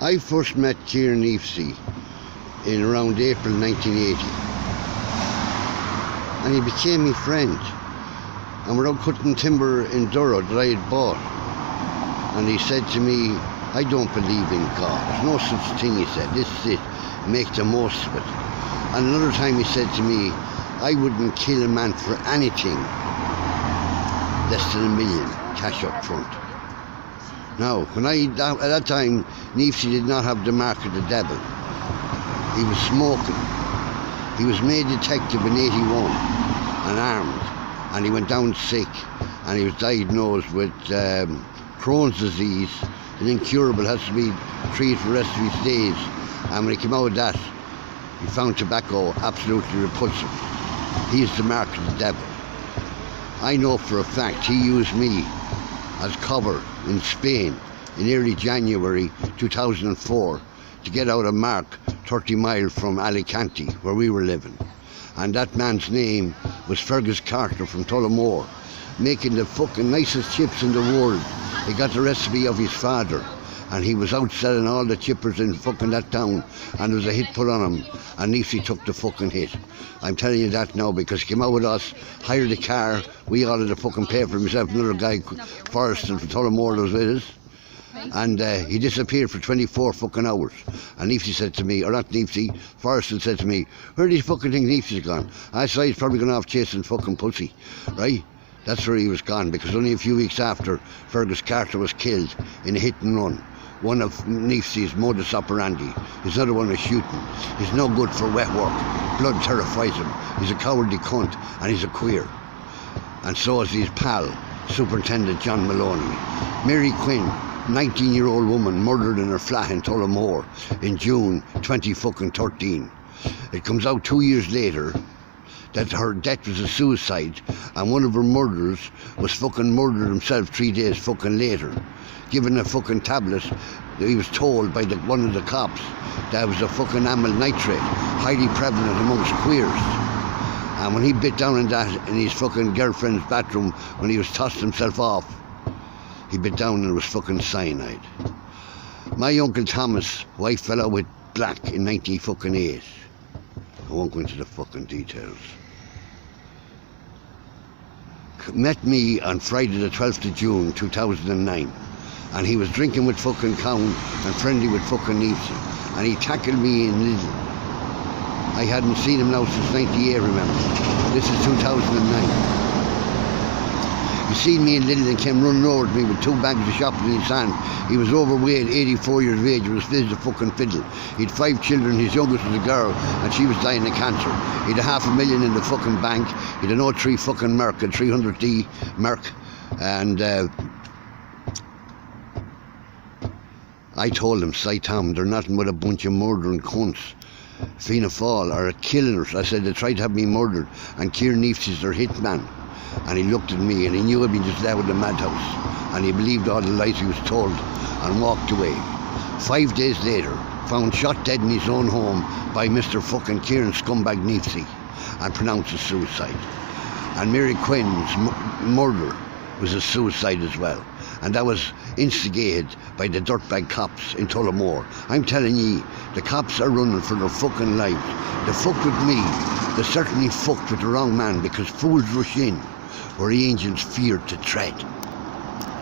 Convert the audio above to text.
I first met Kieran Eafsey in around April 1980, and he became my friend. And we're out cutting timber in Durrow that I had bought, and he said to me, "I don't believe in God. There's no such thing," he said. "This is it. Make the most of it." And another time he said to me, "I wouldn't kill a man for anything less than $1 million cash up front." Now, at that time, Eafsey did not have the mark of the devil. He was smoking. He was made detective in 81 and armed, and he went down sick, and he was diagnosed with Crohn's disease, an incurable, has to be treated for the rest of his days. And when he came out of that, he found tobacco absolutely repulsive. He is the mark of the devil. I know for a fact he used me as cover in Spain in early January 2004 to get out of Mark 30 miles from Alicante, where we were living. And that man's name was Fergus Carter from Tullamore, making the fucking nicest chips in the world. He got the recipe of his father, and he was out selling all the chippers in fucking that town, and there was a hit put on him, and Eafsey took the fucking hit. I'm telling you that now because he came out with us, hired a car, we all had to fucking pay for himself, another guy, Forreston from Tullamore, was with us, and he disappeared for 24 fucking hours. And Eafsey said to me, or not Eafsey, Forreston said to me, "Where do you fucking think Eafsey's gone?" I said, "He's probably gone off chasing fucking pussy," right? That's where he was gone, because only a few weeks after, Fergus Carter was killed in a hit and run. One of Eafsey's modus operandi. He's another one is shooting. He's no good for wet work. Blood terrifies him. He's a cowardly cunt, and he's a queer. And so is his pal, Superintendent John Maloney. Mary Quinn, 19-year-old woman, murdered in her flat in Tullamore in June 2013. It comes out 2 years later that her death was a suicide, and one of her murderers was fucking murdered himself 3 days fucking later, given a fucking tablet that he was told by one of the cops that was a fucking amyl nitrate, highly prevalent amongst queers. And when he bit down in that in his fucking girlfriend's bathroom, when he was tossed himself off, he bit down and it was fucking cyanide. My Uncle Thomas' wife fell out with Black in 1908. I won't go into the fucking details. Met me on Friday the 12th of June 2009, and he was drinking with fucking Cowan and friendly with fucking Eafsey, and he tackled me in Lidl. I hadn't seen him now since 98, remember. This is 2009. He seen me in Lidl and came running over to me with 2 bags of shopping in his hand. He was overweight, 84 years of age, was fit as a fucking fiddle. He had 5 children, his youngest was a girl, and she was dying of cancer. He had $500,000 in the fucking bank. He had an 03 fucking Merc, a 300D Merc, and I told him, "Say Tom, they're nothing but a bunch of murdering cunts. Fianna Fáil are killers." I said, "They tried to have me murdered, and Kieran Eafsey's their hitman." And he looked at me and he knew I'd been just there with the madhouse, and he believed all the lies he was told and walked away. 5 days later, found shot dead in his own home by Mr. fucking Kieran scumbag Eafsey, and pronounced a suicide. And Mary Quinn's murder was a suicide as well, and that was instigated by the dirtbag cops in Tullamore. I'm telling ye, the cops are running for their fucking lives. They fucked with me. They certainly fucked with the wrong man, because fools rush in where the angels feared to tread.